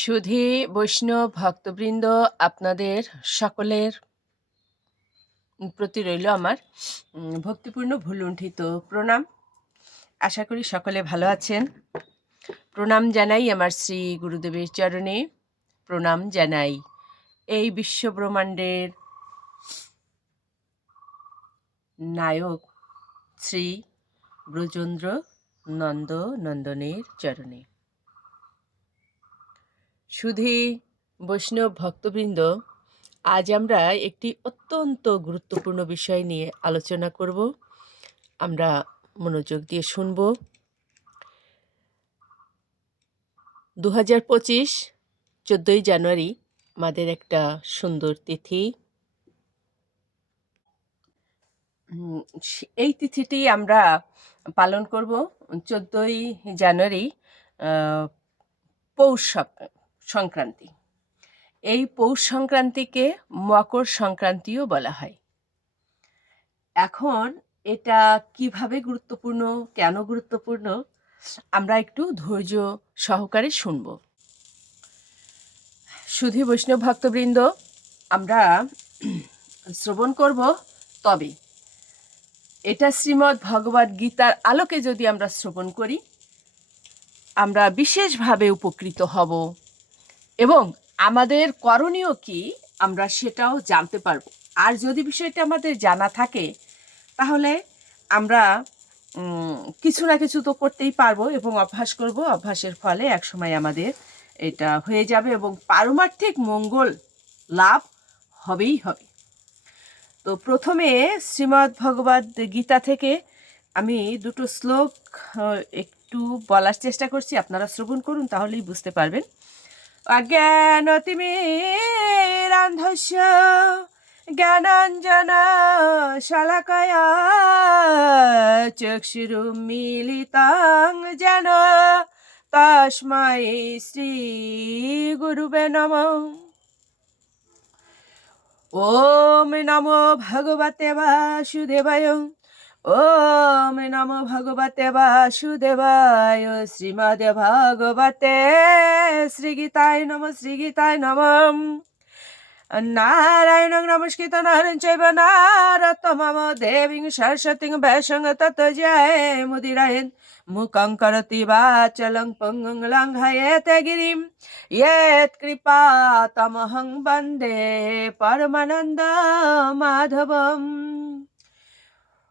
সুধী, বৈষ্ণব, ভক্তবৃন্দ, আপনাদের সকলের প্রতি রইল আমার ভক্তিপূর্ণ ভুলুণ্ঠিত প্রণাম। আশা করি সকলে ভালো আছেন। প্রণাম জানাই আমার শ্রী গুরুদেবের চরণে। প্রণাম জানাই এই বিশ্বব্রহ্মাণ্ডের নায়ক শ্রী ব্রজেন্দ্র নন্দ নন্দনের চরণে। সুধী বৈষ্ণব ভক্তবৃন্দ, আজ আমরা একটি অত্যন্ত গুরুত্বপূর্ণ বিষয় নিয়ে আলোচনা করব। আমরা মনোযোগ দিয়ে শুনব। দু হাজার পঁচিশ চোদ্দোই জানুয়ারি আমাদের একটা সুন্দর তিথি। এই তিথিটি আমরা পালন করব চোদ্দোই জানুয়ারি পৌষ সংক্রান্তি। এই পৌষ সংক্রান্তিকে মকর সংক্রান্তিও বলা হয়। এখন এটা কীভাবে গুরুত্বপূর্ণ, কেন গুরুত্বপূর্ণ, আমরা একটু ধৈর্য সহকারে শুনব। সুধী বৈষ্ণব ভক্তবৃন্দ, আমরা শ্রবণ করব তবে। এটা শ্রীমদ্ ভগবদ গীতার আলোকে যদি আমরা শ্রবণ করি, আমরা বিশেষভাবে উপকৃত হব। এবং আমাদের করণীয় কি আমরা সেটাও জানতে পারব। আর যদি বিষয়টা আমাদের জানা থাকে, তাহলে আমরা কিছু না কিছু তো করতেই পারব এবং অভ্যাস করব। অভ্যাসের ফলে একসময় আমাদের এটা হয়ে যাবে এবং পারমার্থিক মঙ্গল লাভ হবেই হবে। তো প্রথমে শ্রীমদ্ ভগবদ গীতা থেকে আমি দুটো শ্লোক একটু বলার চেষ্টা করছি। আপনারা শ্রবণ করুন, তাহলেই বুঝতে পারবেন। অজ্ঞানতিমিরান্ধস্য জ্ঞানাঞ্জন শালাকয়া চক্ষুরুমিলিতাং যেন তস্मै শ্রী গুরুবে নমঃ ওম নমো ভগবতে বাসুদেবায় ওম নমো ভগবতে বাসুদেবায়, শ্রীমদ ভগবতে শ্রী গীতায় নম শ্রী গীতায় নম। নারায়ণ নমস্কৃত নারায়ণ চৈব নারতমম দেবীং সরস্বতীং তত জয় মুদিরায়ণ মুখং করতি বাচলং পুঙ্গুং লঙ্ঘয়েতে গিরিম। ইয়েত কৃপা তমহং বন্দে পরমানন্দ মাধবম।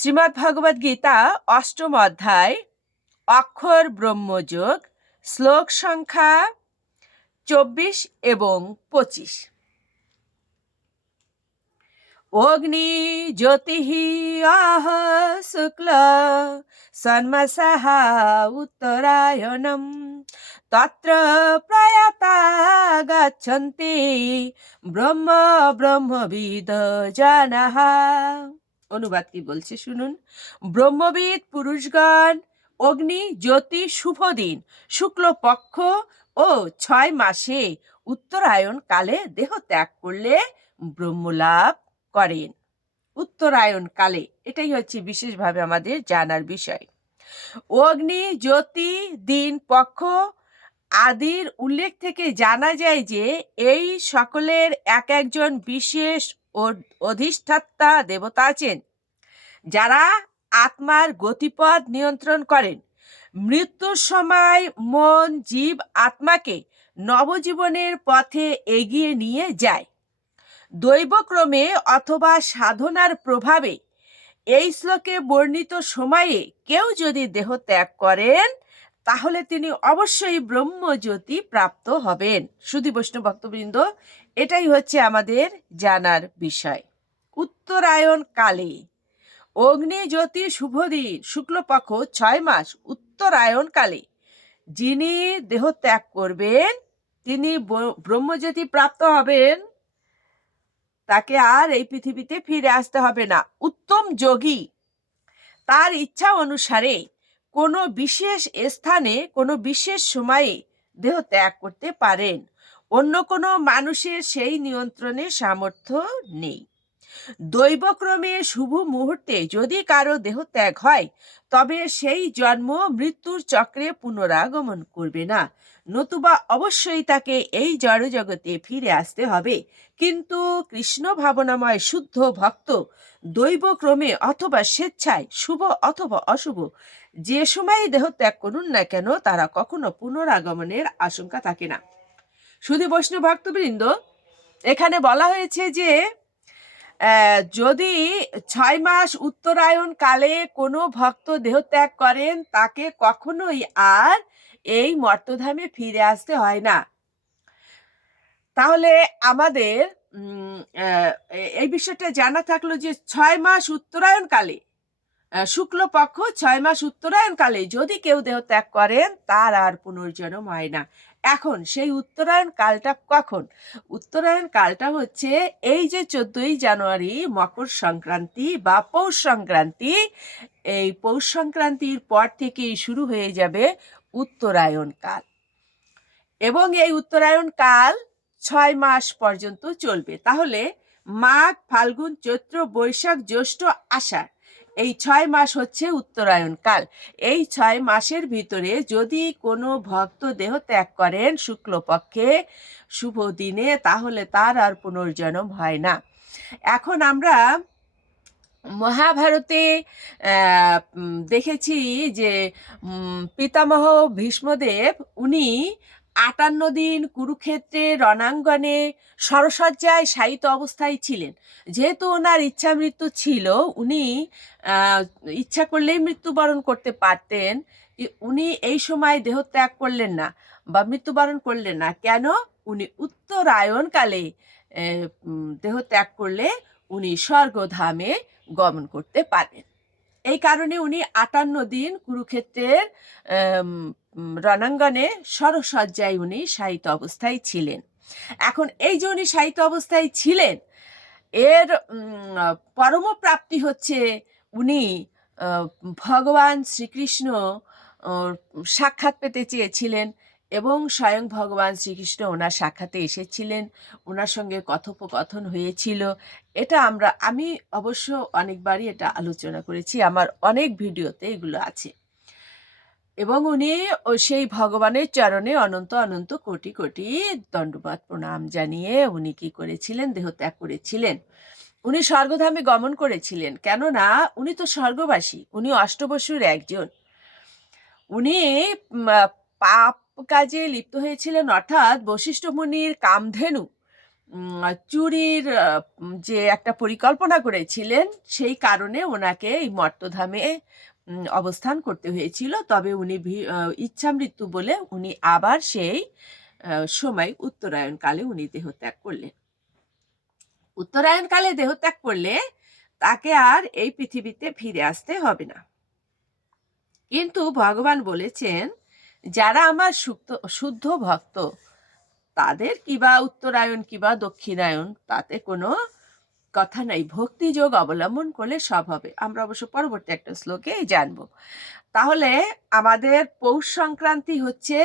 শ্রীমদ্ ভগবদ গীতা, অষ্টম অধ্যায়, অক্ষর ব্রহ্মযোগ, শ্লোক সংখ্যা চব্বিশ এবং পঁচিশ। অগ্নি জ্যোতি আহ শুক্ল সন্মসহ উত্তরায়ণম। তত্র প্রয়াতা গচ্ছন্তি, ব্রহ্ম ব্রহ্মবিদ জানাহ অনুবাদ কি বলছে? শুনুন। ব্রহ্মবিদ, পুরুষগণ, অগ্নি, জ্যোতি, শুভ দিন। শুক্লপক্ষ ও ছয় মাসে উত্তরায়ণ কালে দেহ ত্যাগ করলে ব্রহ্মলাভ করেন। উত্তরায়ণ কালে, এটাই হচ্ছে বিশেষভাবে আমাদের জানার বিষয়। অগ্নি, জ্যোতি, দিন, পক্ষ আদির উল্লেখ থেকে জানা যায় যে এই সকলের এক একজন বিশেষ অধিষ্ঠাত্তা দেবতা আছেন। যারা আত্মার গতিপথ নিয়ন্ত্রণ করেন। মৃত্যুর সময় মন, জীব, আত্মাকে নবজীবনের পথে এগিয়ে নিয়ে যায়। দৈবক্রমে অথবা সাধনার প্রভাবে এই শ্লোকে বর্ণিত সময়ে কেউ যদি দেহ ত্যাগ করেন তাহলে তিনি অবশ্যই ব্রহ্মজ্যোতি প্রাপ্ত হবেন। শুধু বৈষ্ণব ভক্তবৃন্দ, এটাই হচ্ছে আমাদের জানার বিষয়। উত্তরায়ণ কালে অগ্নি জ্যোতি শুভদিন শুক্লপক্ষ ছয় মাস উত্তরায়ণ কালে যিনি দেহ ত্যাগ করবেন, তিনি ব্রহ্মজ্যোতি প্রাপ্ত হবেন। তাকে আর এই পৃথিবীতে ফিরে আসতে হবে না। উত্তম যোগী। তার ইচ্ছা অনুসারে কোনো বিশেষ স্থানে, কোনো বিশেষ সময়ে দেহ ত্যাগ করতে পারেন। অন্য কোনো মানুষের সেই নিয়ন্ত্রণে সামর্থ্য নেই। দৈবক্রমে শুভ মুহূর্তে যদি কারও দেহ ত্যাগ হয়, তবে সেই জন্ম মৃত্যুর চক্রে পুনরাগমন করবে না। নতুবা অবশ্যই তাকে এই জড় জগতে ফিরে আসতে হবে। কিন্তু কৃষ্ণ ভাবনাময় শুদ্ধ ভক্ত দৈবক্রমে অথবা স্বেচ্ছায় শুভ অথবা অশুভ যে সময় দেহ ত্যাগ করুন না কেন, তারা কখনো পুনরাগমনের আশঙ্কা থাকে না। শুধু বৈষ্ণব ভক্তবৃন্দ, এখানে বলা হয়েছে যে যদি ছয় মাস উত্তরায়ণ কালে কোনো ভক্ত দেহত্যাগ করেন, তাকে কখনোই আর এই মর্তধামে ফিরে আসতে হয় না। তাহলে আমাদের এই বিষয়টা জানা থাকল যে, ছয় মাস উত্তরায়ণ কালে শুক্লপক্ষ ছয় মাস উত্তরায়ণ কালে যদি কেউ দেহ ত্যাগ করেন, তার আর পুনর্জন্ম হয় না। এখন সেই উত্তরায়ণ কালটা কখন? উত্তরায়ণ কালটা হচ্ছে এই যে চোদ্দই জানুয়ারি মকর সংক্রান্তি বা পৌষ সংক্রান্তি, এই পৌষ সংক্রান্তির পর থেকেই শুরু হয়ে যাবে উত্তরায়ণ কাল এবং এই উত্তরায়ণ কাল ছয় মাস পর্যন্ত চলবে। তাহলে মাঘ, ফাল্গুন, চৈত্র, বৈশাখ, জ্যৈষ্ঠ, আষাঢ় এই ছয় মাস হচ্ছে উত্তরায়ণ কাল। এই ছয় মাসের ভিতরে যদি কোনো ভক্ত দেহ ত্যাগ করেন শুক্লপক্ষে, শুভ দিনে, তাহলে তার আর পুনর্জন্ম হয় না। এখন আমরা মহাভারতে দেখেছি যে পিতামহ ভীষ্মদেব, উনি আটান্ন দিন কুরুক্ষেত্রে রণাঙ্গনে সরসজ্জায় শায়িত অবস্থায় ছিলেন। যেহেতু ওনার ইচ্ছা মৃত্যু ছিল, উনি ইচ্ছা করলেই মৃত্যুবরণ করতে পারতেন। উনি এই সময় দেহত্যাগ করলেন না বা মৃত্যুবরণ করলেন না। কেন? উনি উত্তরায়ণকালে দেহত্যাগ করলে উনি স্বর্গধামে গমন করতে পারেন। এই কারণে উনি আটান্ন দিন কুরুক্ষেত্রের রণাঙ্গনে সরসজ্জায় উনি শায়িত অবস্থায় ছিলেন। এখন এই যে উনি শায়িত অবস্থায় ছিলেন এর উম, পরম প্রাপ্তি হচ্ছে উনি ভগবান শ্রীকৃষ্ণ সাক্ষাৎ পেতে চেয়েছিলেন এবং স্বয়ং ভগবান শ্রীকৃষ্ণ ওনার সাক্ষাতে এসেছিলেন। ওনার সঙ্গে কথোপকথন হয়েছিল। এটা আমরা আমি অবশ্য অনেকবারই এটা আলোচনা করেছি। আমার অনেক ভিডিওতে এগুলো আছে। এবং উনি সেই ভগবানের চরণে অনন্ত অনন্ত কোটি কোটি দণ্ডবাদ প্রণাম জানিয়ে উনি কি করেছিলেন, দেহত্যাগ করেছিলেন। উনি স্বর্গধামে গমন করেছিলেন। কেননা উনি তো স্বর্গবাসী, উনি অষ্টবসুর একজন। উনি পাপ কাজে লিপ্ত হয়েছিলেন, অর্থাৎ বশিষ্ঠ মুনির কামধেনু চুরির যে একটা পরিকল্পনা করেছিলেন, সেই কারণে ওনাকে এই মর্তধামে অবস্থান করতে হয়েছিল। তবে উনি ইচ্ছা মৃত্যু বলে উনি আবার সেই সময় উত্তরায়ণকালে উনি দেহত্যাগ করলেন। উত্তরায়ণকালে দেহত্যাগ করলে তাকে আর এই পৃথিবীতে ফিরে আসতে হবে না। কিন্তু ভগবান বলেছেন, যারা আমার শুদ্ধ ভক্ত, তাদের কিবা উত্তরায়ণ কিবা দক্ষিণায়ন তাতে কোনো কথা নাই, ভক্তি যোগ অবলম্বন করলে সব হবে। আমরা অবশ্য পরবর্তী একটা শ্লোকে জানব। তাহলে আমাদের পৌষ সংক্রান্তি হচ্ছে,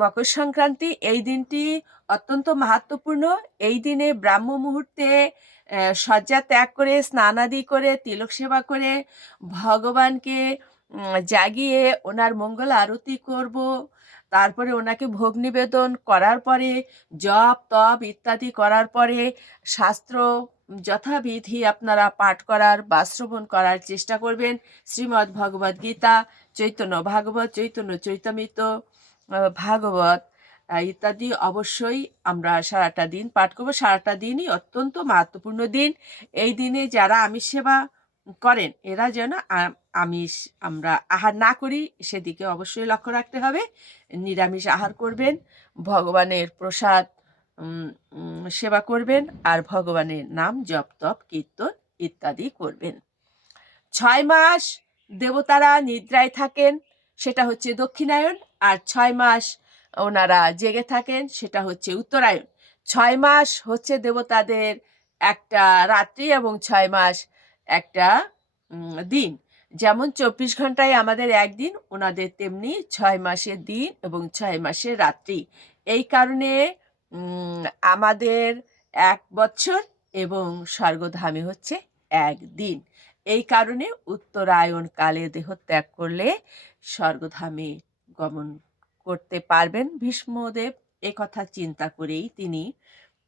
মকর সংক্রান্তি, এই দিনটি অত্যন্ত মাহাত্মপূর্ণ। এই দিনে ব্রাহ্ম মুহূর্তে শয্যা ত্যাগ করে, স্নানাদি করে, তিলক সেবা করে ভগবানকে জাগিয়ে ওনার মঙ্গল আরতি করব। তারপরে ওনাকে ভোগ নিবেদন করার পরে, জপ, তপ ইত্যাদি করার পরে, শাস্ত্র যথাবিধি আপনারা পাঠ করার বা শ্রবণ করার চেষ্টা করবেন। শ্রীমদ্ ভগবদ গীতা, চৈতন্য ভাগবত, চৈতন্য চৈতমিত ভাগবত ইত্যাদি অবশ্যই আমরা সারাটা দিন পাঠ করব। সারাটা দিনই অত্যন্ত মাহাত্মপূর্ণ দিন। এই দিনে যারা আমিষ সেবা করেন, এরা যেন আমিষ আমরা আহার না করি, সেদিকে অবশ্যই লক্ষ্য রাখতে হবে। নিরামিষ আহার করবেন, ভগবানের প্রসাদ সেবা করবেন আর ভগবানের নাম জপ, তপ, কীর্তন ইত্যাদি করবেন। ছয় মাস দেবতারা নিদ্রায় থাকেন, সেটা হচ্ছে দক্ষিণায়ন আর ছয় মাস ওনারা জেগে থাকেন, সেটা হচ্ছে উত্তরায়ণ। ছয় মাস হচ্ছে দেবতাদের একটা রাত্রি এবং ছয় মাস একটা দিন। যেমন চব্বিশ ঘন্টায় আমাদের একদিন, ওনাদের তেমনি ছয় মাসের দিন এবং ছয় মাসের রাত্রি। এই কারণে আমাদের এক বছর এবং স্বর্গধামে হচ্ছে একদিন। এই কারণে উত্তরায়ণ কালে দেহ ত্যাগ করলে স্বর্গধামে গমন করতে পারবেন। ভীষ্মদেব এ কথা চিন্তা করেই তিনি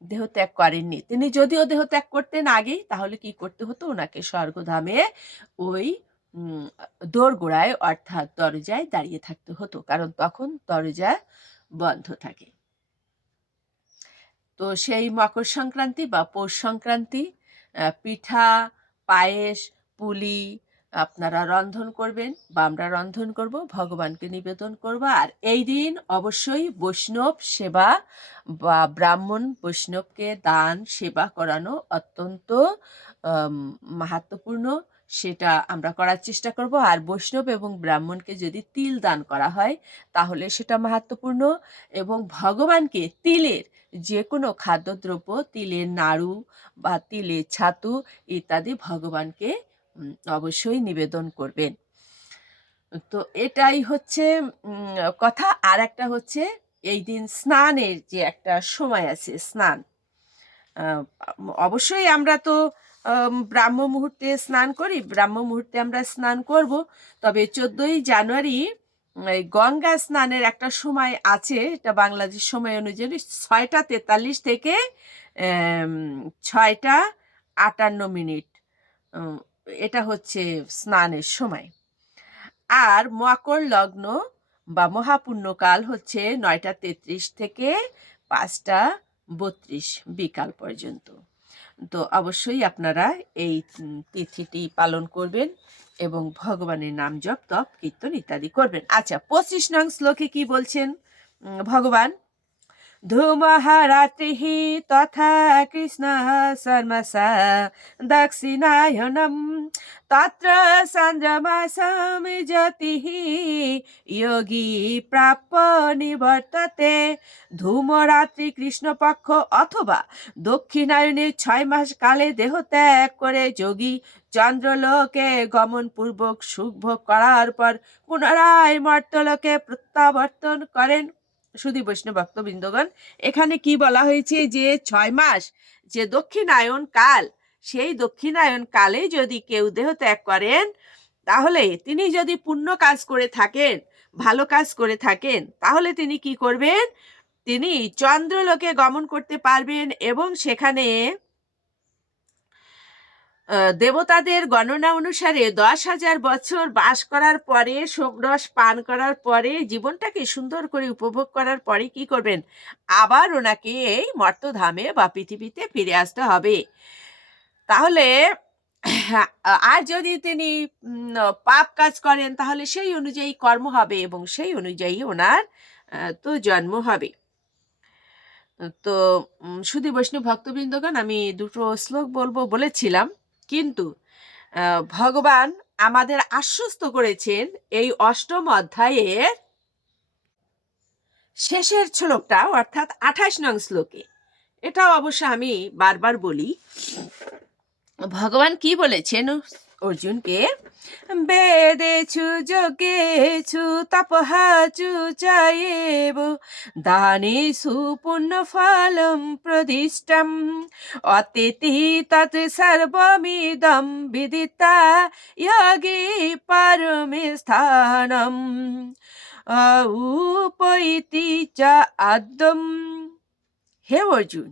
দেহত্যাগ করেননি। তিনি যদিও দেহত্যাগ করতেন আগেই, তাহলে কি করতে হতো? ওনাকে স্বর্গধামে ওই দোরগোড়ায় অর্থাৎ দরজায় দাঁড়িয়ে থাকতে হতো, কারণ তখন দরজা বন্ধ থাকে। তো সেই মকর সংক্রান্তি বা পৌষ সংক্রান্তি পিঠা পায়েস পুলি আপনারা রন্ধন করবেন বা আমরা রন্ধন করব ভগবানকে নিবেদন করব। আর এই দিন অবশ্যই বৈষ্ণব সেবা বা ব্রাহ্মণ বৈষ্ণবকে দান সেবা করানো অত্যন্ত আম, মাহাত্ম্যপূর্ণ সেটা আমরা করার চেষ্টা করব। আর বৈষ্ণব এবং ব্রাহ্মণকে যদি তিল দান করা হয় তাহলে সেটা মাহাত্ম্যপূর্ণ এবং ভগবানকে তিলের যে কোনো খাদ্যদ্রব্য তিলের নাড়ু বা তিলের ছাতু ইত্যাদি ভগবানকে অবশ্যই নিবেদন করবেন। তো এটাই হচ্ছে কথা। আর একটা হচ্ছে, এই দিন স্নানের যে একটা সময় আছে, স্নান। অবশ্যই আমরা তো ব্রাহ্ম মুহূর্তে স্নান করি, ব্রাহ্ম মুহূর্তে আমরা স্নান করব। তবে চোদ্দই জানুয়ারি এই গঙ্গা স্নানের একটা সময় আছে, এটা বাংলাদেশ সময় অনুযায়ী ছয়টা তেতাল্লিশ থেকে ছয়টা আটান্ন মিনিট। এটা হচ্ছে স্নানের সময়। আর মকর লগ্ন বা মহাপুণ্যকাল হচ্ছে নয়টা তেত্রিশ থেকে পাঁচটা বত্রিশ বিকাল পর্যন্ত। তো অবশ্যই আপনারা এই তিথিটি পালন করবেন এবং ভগবানের নাম জপ, তপ, কীর্তন ইত্যাদি করবেন। আচ্ছা পঁচিশ নং শ্লোকে কি বলছেন? ভগবান ধূমহারাত্রিः তথা কৃষ্ণः শর্মসা দক্ষিণায়নম তত্র চন্দ্রমাসম জ্যোতিः যোগী প্রাপ্য নিবর্ততে ধূমরাত্রি কৃষ্ণপক্ষ অথবা দক্ষিণায়নের ছয় মাস কালে দেহ ত্যাগ করে যোগী চন্দ্রলোকে গমন পূর্বক সুখ ভোগ করার পর পুনরায় মর্তলোকে প্রত্যাবর্তন করেন শুধু বৈষ্ণব ভক্তবৃন্দগণ, এখানে কি বলা হয়েছে যে ছয় মাস? যে দক্ষিণায়ন কাল, সেই দক্ষিণায়ন কালে যদি কেউ দেহ ত্যাগ করেন, তাহলে তিনি যদি পুণ্য কাজ করে থাকেন, ভালো কাজ করে থাকেন, তাহলে তিনি কি করবেন? তিনি চন্দ্রলোকে গমন করতে পারবেন এবং সেখানে দেবতাদের গণনা অনুসারে দশ হাজার বছর বাস করার পরে, সোমরস পান করার পরে, জীবনটাকে সুন্দর করে উপভোগ করার পরে কি করবেন? আবার ওনাকে এই মর্তধামে বা পৃথিবীতে ফিরে আসতে হবে। তাহলে, আর যদি তিনি পাপ কাজ করেন, তাহলে সেই অনুযায়ী কর্ম হবে এবং সেই অনুযায়ী ওনার তো জন্ম হবে। তো শুধু বৈষ্ণব ভক্তবৃন্দগণ, আমি দুটো শ্লোক বলব বলেছিলাম। কিন্তু ভগবান আমাদের আশ্বস্ত করেছেন এই অষ্টম অধ্যায়ের শেষের শ্লোকটা, অর্থাৎ আঠাশ নং শ্লোকে। এটা অবশ্য আমি বারবার বলি। ভগবান কি বলেছেন? অর্জুনকে বেদেছু যোগেছু তপহাচু চায়েব দানেষু পুণ্যফলম প্রদিষ্টম। অতিথি তৎ সর্বমিদম বিদিতা যোগী পরমে স্থানম। উপৈতি চ আদ্যম। হে অর্জুন,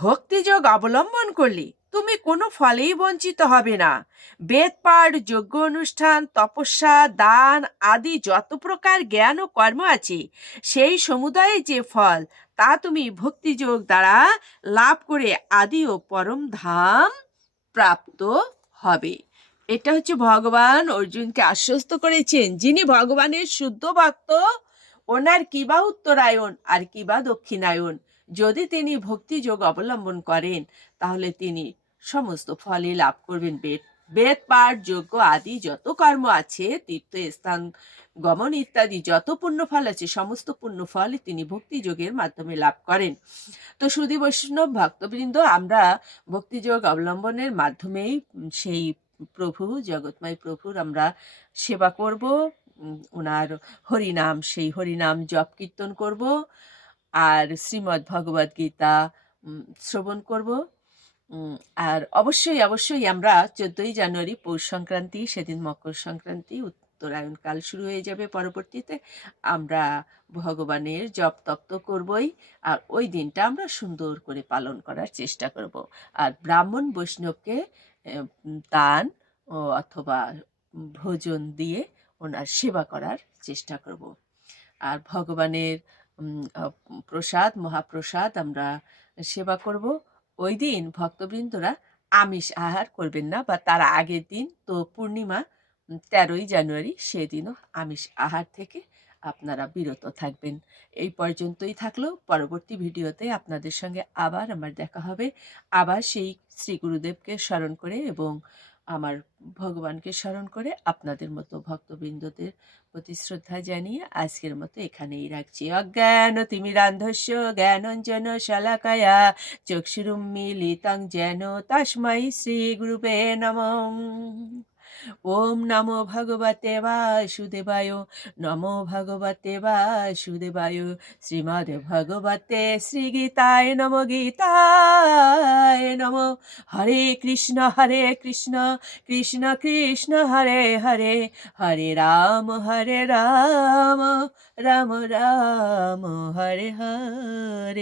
ভক্তিযোগ অবলম্বন করলে তুমি কোনো ফলেই বঞ্চিত হবে না। বেদ পাঠ, যজ্ঞ অনুষ্ঠান, তপস্যা, দান আদি যত প্রকার জ্ঞান ও কর্ম আছে, সেই সমুদায়ে যে ফল, তা তুমি ভক্তিযোগ দ্বারা লাভ করে আদি ও পরম ধাম প্রাপ্ত হবে। এটা হচ্ছে ভগবান অর্জুনকে আশ্বস্ত করেছেন, যিনি ভগবানের শুদ্ধ ভক্ত। ওনার কিবা উত্তরায়ণ আর কিবা দক্ষিণায়ন যদি তিনি ভক্তিযোগ অবলম্বন করেন, তাহলে তিনি সমস্ত ফলই লাভ করবেন। বেদ বেদ পাঠ, যজ্ঞ আদি যত কর্ম আছে, তীর্থস্থান, গমন ইত্যাদি যত পুণ্যফল আছে, সমস্ত পুণ্যফল তিনি ভক্তিযোগের মাধ্যমে লাভ করেন। তো সুধী বৈষ্ণব ভক্তবৃন্দ, আমরা ভক্তিযোগ অবলম্বনের মাধ্যমেই সেই প্রভু, জগৎময় প্রভুর আমরা সেবা করব। ওনার হরিনাম, সেই হরিনাম জপ কীর্তন করব। আর শ্রীমদ্ ভগবদ্গীতা শ্রবণ করব। আর অবশ্যই অবশ্যই আমরা চোদ্দই জানুয়ারি পৌষ সংক্রান্তি, সেদিন মকর সংক্রান্তি, উত্তরায়ণ কাল শুরু হয়ে যাবে পরবর্তীতে। আমরা ভগবানের জপ তপ্ত করবই আর ওই দিনটা আমরা সুন্দর করে পালন করার চেষ্টা করব। আর ব্রাহ্মণ বৈষ্ণবকে দান অথবা ভোজন দিয়ে ওনার সেবা করার চেষ্টা করব। আর ভগবানের প্রসাদ, মহাপ্রসাদ আমরা সেবা করব। ওই দিন ভক্তবৃন্দরা আমিষ আহার করবেন না বা তার আগের দিন তো পূর্ণিমা তেরোই জানুয়ারি সেদিনও আমিষ আহার থেকে আপনারা বিরত থাকবেন। এই পর্যন্তই থাকল। পরবর্তী ভিডিওতে আপনাদের সঙ্গে আবার আমার দেখা হবে। আবার সেই শ্রী গুরুদেবকে স্মরণ করে এবং আমার ভগবানকে স্মরণ করে আপনাদের মতো ভক্তবৃন্দদের প্রতি শ্রদ্ধা জানিয়ে আজকের মতো এখানেই রাখছি। অজ্ঞান তিমিরান্ধস্য জ্ঞানঞ্জন শালাকায়া, চক্ষুরুম্মিলিতাং যেন তাসমাই শ্রী গুরুবে নমঃ। ওম নমো ভগবতে বাসুদেবায়, নমো ভগবতে বাসুদেবায়, শ্রীমদ্ ভগবতে শ্রীগীতায় নম গীতায় নম। হরে কৃষ্ণ হরে কৃষ্ণ কৃষ্ণ কৃষ্ণ, হরে হরে হরে রাম হরে রাম রাম রাম, হরে হরে।